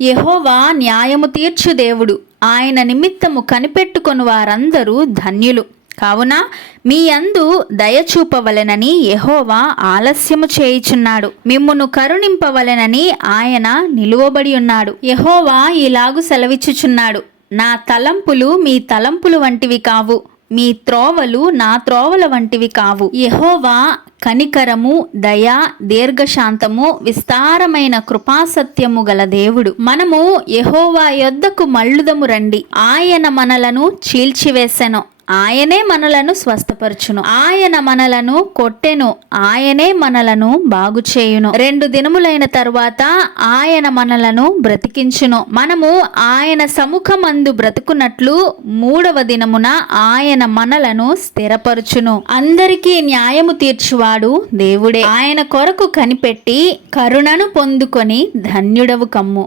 యెహోవా న్యాయము తీర్చు దేవుడు, ఆయన నిమిత్తము కనిపెట్టుకొను వారందరూ ధన్యులు. కావున మీ యందు దయచూపవలెనని యెహోవా ఆలస్యము చేయుచున్నాడు, మిమ్మును కరుణింపవలెనని ఆయన నిలువబడి ఉన్నాడు. యెహోవా ఇలాగు సెలవిచ్చుచున్నాడు, నా తలంపులు మీ తలంపులు వంటివి కావు, మీ త్రోవలు నా త్రోవల వంటివి కావు. యెహోవా కనికరము, దయ, దీర్ఘశాంతము, విస్తారమైన కృపాసత్యము గల దేవుడు. మనము యెహోవా యొద్దకు మళ్ళుదము రండి. ఆయన మనలను చీల్చివేసెను, ఆయనే మనలను స్వస్థపరచును. ఆయన మనలను కొట్టెను, ఆయనే మనలను బాగు చేయును. 2 దినములైన తరువాత ఆయన మనలను బ్రతికించును. మనము ఆయన సముఖమందు బ్రతుకున్నట్లు 3వ దినమున ఆయన మనలను స్థిరపరచును. అందరికీ న్యాయము తీర్చువాడు దేవుడే. ఆయన కొరకు కనిపెట్టి కరుణను పొందుకొని ధన్యుడవు కమ్ము.